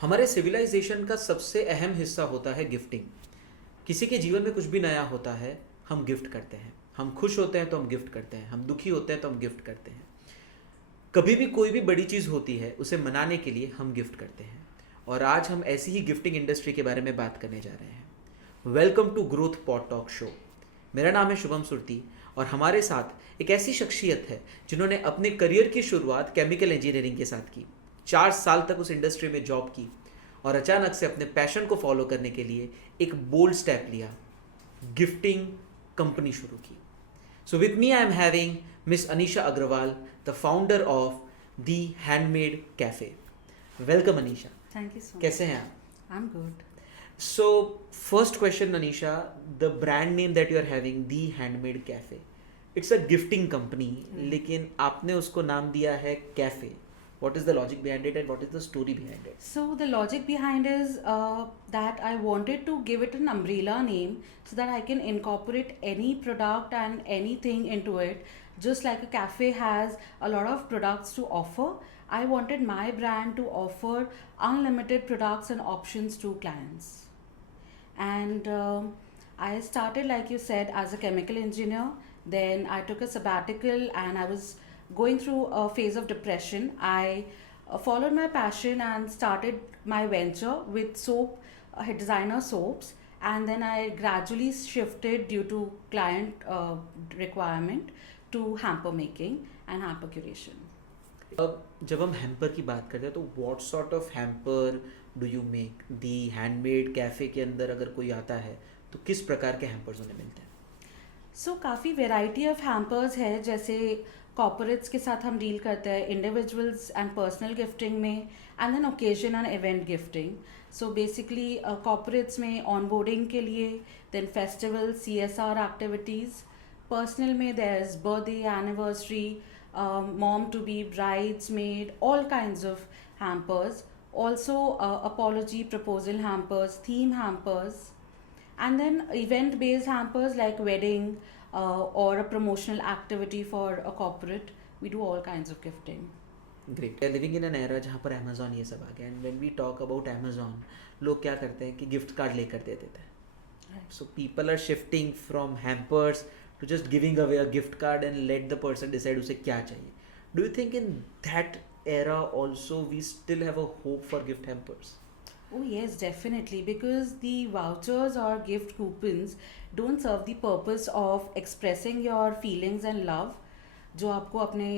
हमारे सिविलाइजेशन का सबसे अहम हिस्सा होता है गिफ्टिंग। किसी के जीवन में कुछ भी नया होता है, हम गिफ्ट करते हैं। हम खुश होते हैं तो हम गिफ्ट करते हैं, हम दुखी होते हैं तो हम गिफ्ट करते हैं। कभी भी कोई भी बड़ी चीज़ होती है, उसे मनाने के लिए हम गिफ्ट करते हैं। और आज हम ऐसी ही गिफ्टिंग इंडस्ट्री के बारे में बात करने जा रहे हैं। Welcome to Growth Pod talk show. मेरा नाम है शुभम सुरती और हमारे साथ एक ऐसी शख्सियत है जिन्होंने अपने करियर की शुरुआत केमिकल इंजीनियरिंग के साथ की। 4 साल तक उस इंडस्ट्री में जॉब की और अचानक से अपने पैशन को फॉलो करने के लिए एक बोल्ड स्टेप लिया, गिफ्टिंग कंपनी शुरू की। So with me I am having Miss Anisha Agarwal, the founder of the Handmade Cafe. Welcome Anisha. Thank you so much. कैसे हैं आप? I'm good. So first question Anisha, the brand name that you are having, the Handmade Cafe. It's a gifting company, लेकिन आपने उसको नाम दिया है cafe. What is the logic behind it and what is the story behind it? So the logic behind is that I wanted to give it an umbrella name so that I can incorporate any product and anything into it. Just like a cafe has a lot of products to offer, I wanted my brand to offer unlimited products and options to clients. And I started, like you said, as a chemical engineer. Then I took a sabbatical and I was going through a phase of depression. I followed my passion and started my venture with soap, designer soaps. And then I gradually shifted due to client requirement to hamper making and hamper curation. अब जब हम hamper की बात करते हैं तो what sort of hamper do you make? The handmade cafe के अंदर अगर कोई आता है तो किस प्रकार के हैम्पर्स उन्हें मिलते हैं? सो काफ़ी वेराइटी ऑफ हैम्पर्स है, जैसे कॉर्पोरेट्स के साथ हम डील करते हैं, इंडिविजुअल्स एंड पर्सनल गिफ्टिंग में, and then occasion and event gifting. So basically corporates में ऑनबोर्डिंग के लिए, then festival, CSR activities. Personal में there is birthday, anniversary, mom to be, bridesmaid, all kinds of hampers. Also apology, proposal hampers, theme hampers, and then event based hampers like wedding or a promotional activity for a corporate. We do all kinds of gifting. Great. We are living in an era जहाँ पर Amazon ये सब आ गया, and when we talk about Amazon, लोग क्या करते हैं कि गिफ्ट कार्ड लेकर दे देते हैं. So people are shifting from hampers to just giving away a gift card and let the person decide उसे क्या चाहिए. Do you think in that era also we still have a hope for gift hampers? Oh yes, definitely, because the vouchers or gift coupons don't serve the purpose of expressing your feelings and love जो आपको अपने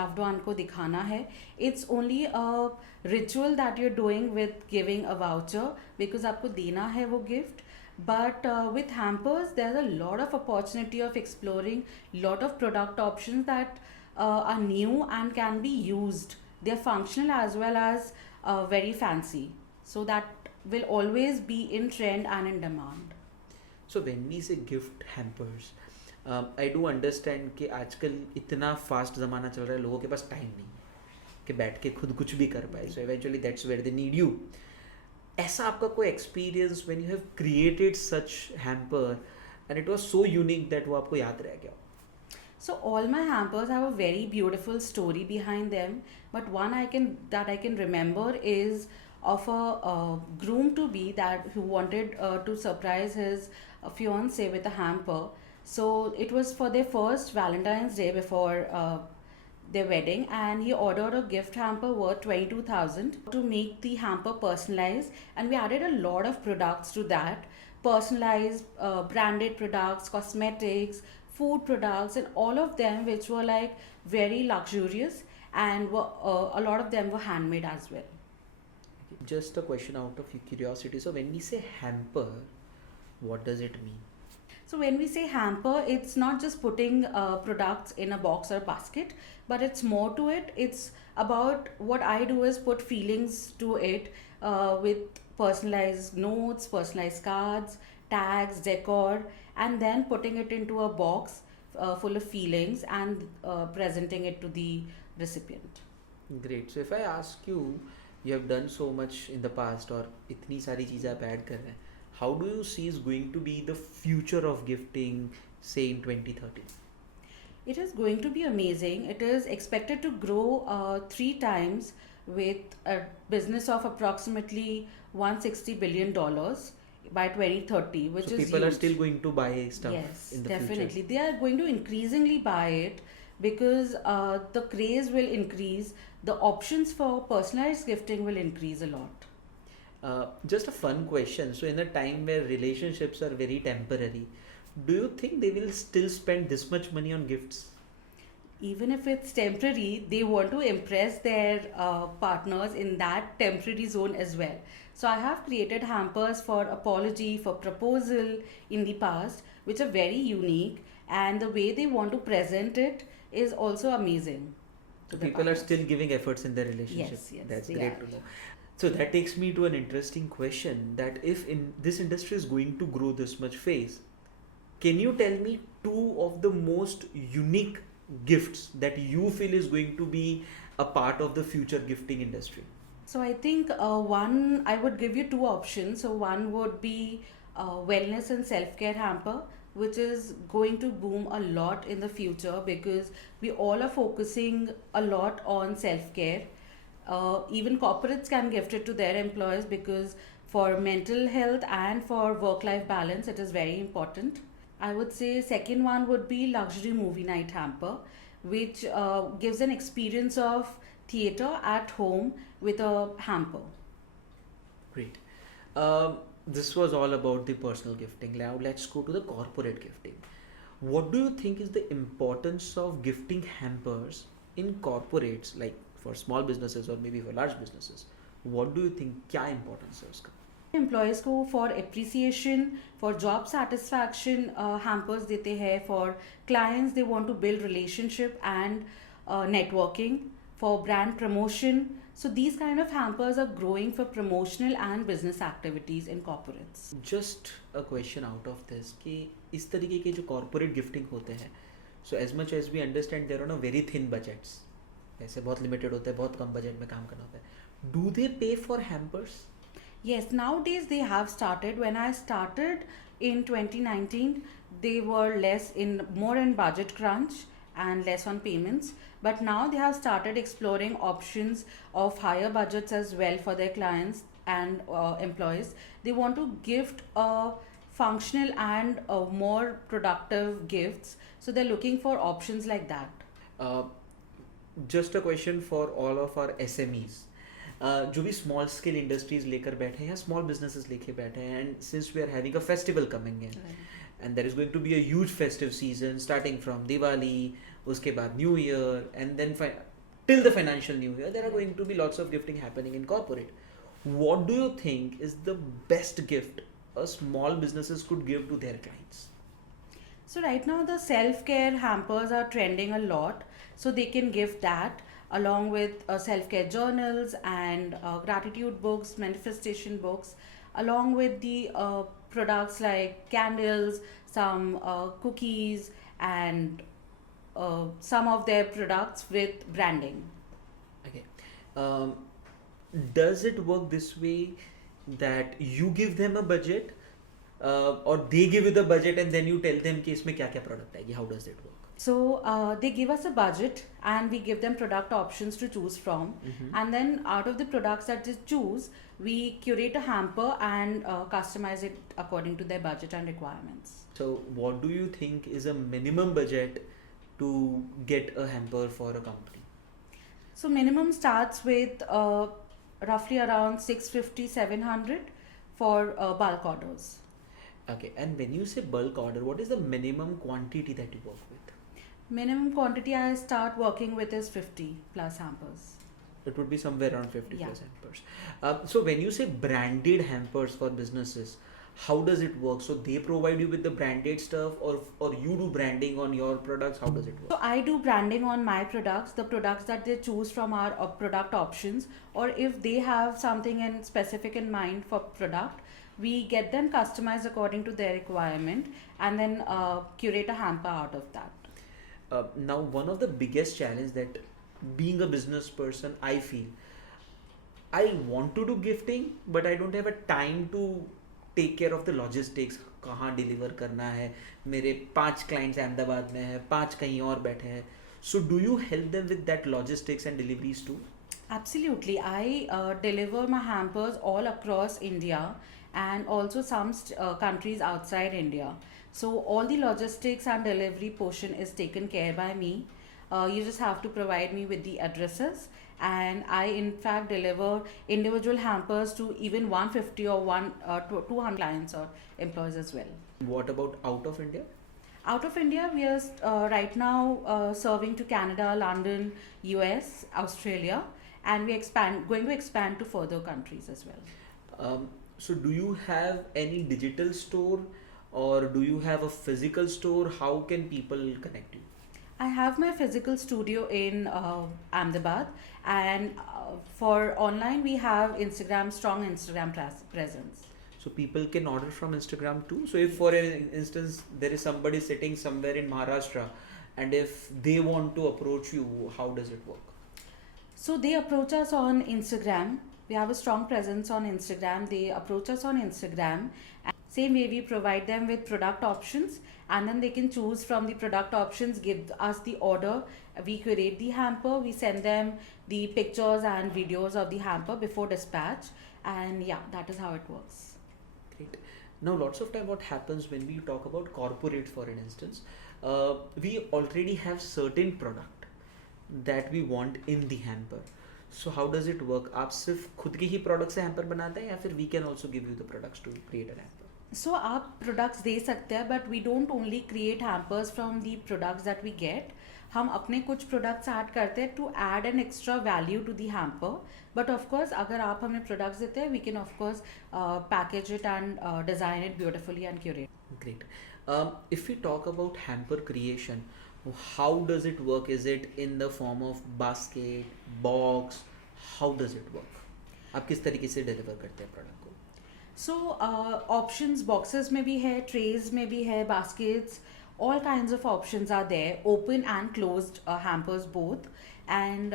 loved one को दिखाना है. It's only a ritual that you're doing with giving a voucher because आपको देना है वो gift. But with hampers, there's a lot of opportunity of exploring lot of product options that are new and can be used. They're functional as well as very fancy. So that will always be in trend and in demand. So when we say gift hampers, I do understand कि आजकल इतना fast ज़माना चल रहा है, लोगों के पास time नहीं है कि बैठ के खुद कुछ भी कर पाए. So eventually that's where they need you. ऐसा आपका कोई experience when you have created such hamper and it was so unique that वो आपको याद रह गया? So all my hampers have a very beautiful story behind them, but one I can remember is of a groom to be that who wanted to surprise his fiancée with a hamper. So it was for their first Valentine's Day before their wedding, and he ordered a gift hamper worth 22,000 to make the hamper personalized, and we added a lot of products to that, personalized branded products, cosmetics, food products, and all of them which were like very luxurious, and a lot of them were handmade as well. Just a question out of curiosity, so when we say hamper, what does it mean? So when we say hamper, it's not just putting products in a box or basket, but it's more to it. It's about what I do is put feelings to it with personalized notes, personalized cards, tags, decor, and then putting it into a box full of feelings and presenting it to the recipient. Great. So if I ask you, you have done so much in the past और इतनी सारी चीज़ें आप add कर रहे हैं, how do you see is going to be the future of gifting, say in 2030? It is going to be amazing. It is expected to grow 3 times with a business of approximately $160 billion by 2030, which So is people are huge. still going to buy stuff Yes, in the future. definitely. They are going to increasingly buy it because the craze will increase, the options for personalized gifting will increase a lot. Just a fun question. So, in a time where relationships are very temporary, do you think they will still spend this much money on gifts? Even if it's temporary, they want to impress their partners in that temporary zone as well. So, I have created hampers for apology, for proposal in the past, which are very unique, and the way they want to present it is also amazing to So, the people are partners. still giving efforts in their relationship. Yes, yes, That's they great are. to know. So, that takes me to an interesting question that if in this industry is going to grow this much phase, can you tell me two of the most unique gifts that you feel is going to be a part of the future gifting industry? So I think one, I would give you two options. So one would be wellness and self-care hamper, which is going to boom a lot in the future because we all are focusing a lot on self-care. Even corporates can gift it to their employees because for mental health and for work-life balance, it is very important. I would say second one would be luxury movie night hamper, which gives an experience of theater at home with a hamper. Great. This was all about the personal gifting. Now let's go to the corporate gifting. What do you think is the importance of gifting hampers in corporates, like for small businesses or maybe for large businesses? What do you think? क्या importance है उसका? Employees को for appreciation for job satisfaction hampers देते हैं for clients they want to build relationship and networking for brand promotion. So these kind of hampers are growing for promotional and business activities in corporates. Just a question out of this कि इस तरीके के जो corporate gifting होते हैं, so as much as we understand they're on a very thin budgets, पैसे बहुत limited होते हैं, बहुत कम budget में काम करना होता है. Do they pay for hampers? Yes, nowadays they have started. When I started in 2019, they were more in budget crunch and less on payments. But now they have started exploring options of higher budgets as well for their clients and employees. They want to gift functional and more productive gifts. So they're looking for options like that. Uh, just a question for all of our SMEs. जो भी small scale industries लेकर बैठे हैं या small businesses लेके बैठे हैं and since we are having a festival coming in and there is going to be a huge festive season starting from Diwali उसके बाद new year and then till the financial new year there are going to be lots of gifting happening in corporate. What do you think is the best gift a small businesses could give to their clients? So right now the self-care hampers are trending a lot. So they can give that along with self-care journals and gratitude books, manifestation books, along with the products like candles, some cookies, and some of their products with branding. Okay. Does it work this way that you give them a budget or they give you the budget and then you tell them कि इसमें क्या क्या product आएगी? How does it work? So they give us a budget and we give them product options to choose from. And then out of the products that they choose, we curate a hamper and customize it according to their budget and requirements. So what do you think is a minimum budget to get a hamper for a company? So minimum starts with roughly around 650-700 for bulk orders. Okay, and when you say bulk order, what is the minimum quantity that you work with? Minimum quantity I start working with is 50 plus hampers. It would be somewhere around 50 Yeah. plus hampers. So when you say branded hampers for businesses, how does it work? So they provide you with the branded stuff or you do branding on your products? How does it work? So I do branding on my products, the products that they choose from our product options, or if they have something in specific in mind for product, we get them customized according to their requirement and then curate a hamper out of that. Now one of the biggest challenge that being a business person I feel, I want to do gifting but I don't have a time to take care of the logistics. कहाँ deliver करना है, मेरे 5 clients Ahmedabad में है, 5 कहीं और बैठे हैं. So do you help them with that logistics and deliveries too? Absolutely. I deliver my hampers all across India and also some countries outside India. So all the logistics and delivery portion is taken care by me. You just have to provide me with the addresses, and I in fact deliver individual hampers to even 150 or 200 clients or employees as well. What about out of India? Out of India, we are right now serving to Canada, London, US, Australia, and going to expand to further countries as well. So do you have any digital store or do you have a physical store? How can people connect you? I have my physical studio in Ahmedabad, and for online, we have strong Instagram presence. So people can order from Instagram too. So if for an instance there is somebody sitting somewhere in Maharashtra and if they want to approach you, how does it work? So they approach us on Instagram. We have a strong presence on Instagram. They approach us on Instagram. And same way we provide them with product options, and then they can choose from the product options, give us the order. We curate the hamper. We send them the pictures and videos of the hamper before dispatch. And yeah, that is how it works. Great. Now, lots of time what happens when we talk about corporate, for an instance, we already have certain product that we want in the hamper. So how does it work? आप सिर्फ खुद के ही product से hamper बनाते हैं या फिर we can also give you the products to create a hamper? So आप products दे सकते हैं, but we don't only create hampers from the products that we get. हम अपने कुछ products ऐड करते हैं to add an extra value to the hamper. But of course, अगर आप हमें products देते हैं, we can of course package it and design it beautifully and curate. Great. If we talk about hamper creation, how does it work? Is it in the form of basket, box? How does it work? आप किस तरीके से deliver करते हैं product को? So options boxes में भी है, trays में भी है, baskets, all kinds of options are there, open and closed hampers both. And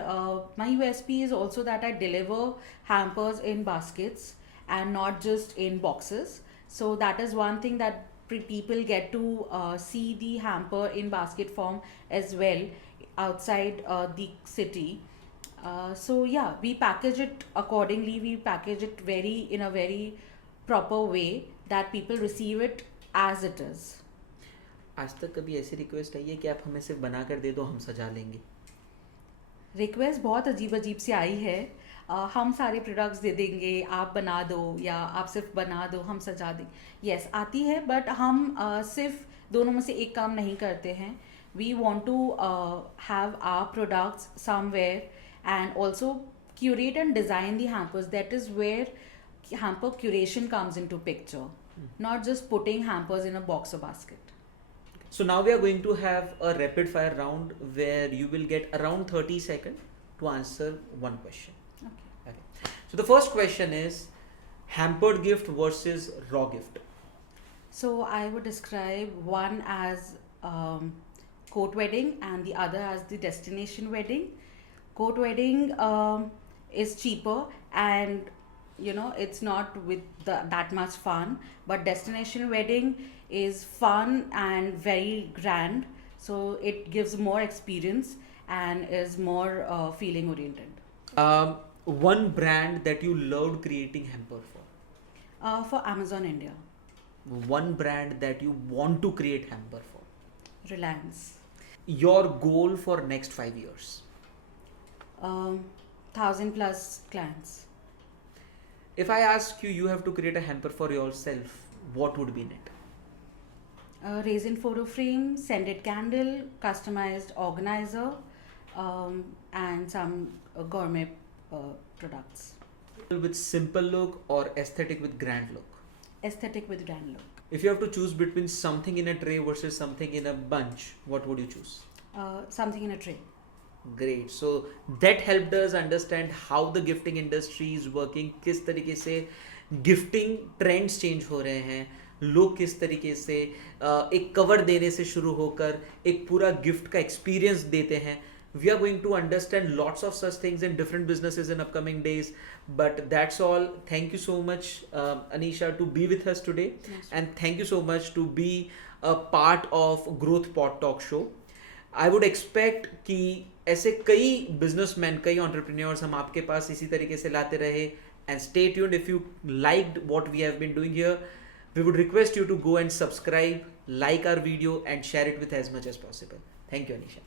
my USP is also that I deliver hampers in baskets and not just in boxes. So that is one thing that people get to see the hamper in basket form as well outside the city. So yeah, we package it accordingly. We package it in a very proper way that people receive it as it is. आज तक कभी ऐसी request आई है कि आप हमें सिर्फ बना कर दे दो, हम सजा लेंगे? रिक्वेस्ट बहुत अजीब अजीब सी आई है. हम सारे प्रोडक्ट्स दे देंगे, आप बना दो, या आप सिर्फ बना दो, हम सजा देंगे. यस, आती है, बट हम सिर्फ दोनों में से एक काम नहीं करते हैं. We want to have our products somewhere and also curate and design the hampers. That is where hamper curation comes into picture, not just putting hampers in a box or basket. So now we are going to have a rapid fire round where you will get around 30 seconds to answer one question. Okay. So the first question is hampered gift versus raw gift. So I would describe one as court wedding and the other as the destination wedding. Court wedding is cheaper and it's not with that much fun, but destination wedding is fun and very grand, so it gives more experience and is more feeling oriented. One brand that you loved creating hamper For Amazon India. One brand that you want to create hamper for? Reliance. Your goal for next 5 years? 1,000 plus clients. If I ask you, you have to create a hamper for yourself, what would be in it? Resin photo frame, scented candle, customized organizer, and some gourmet products. With simple look or aesthetic with grand look? Aesthetic with grand look. If you have to choose between something in a tray versus something in a bunch, what would you choose? Something in a tray. Great. So that helped us understand how the gifting industry is working, किस तरीके से gifting trends change हो रहे हैं, लोग किस तरीके से एक कवर देने से शुरू होकर एक पूरा गिफ्ट का एक्सपीरियंस देते हैं. We are going to understand lots of such things in different businesses in upcoming days. But that's all. Thank you so much, Anisha, to be with us today. Yes. And thank you so much to be a part of GrOath PodTalk show. I would expect कि ऐसे कई businessman, कई entrepreneurs हम आपके पास इसी तरीके से लाते रहे. And stay tuned. If you liked what we have been doing here, we would request you to go and subscribe, like our video and share it with as much as possible. Thank you, Anisha.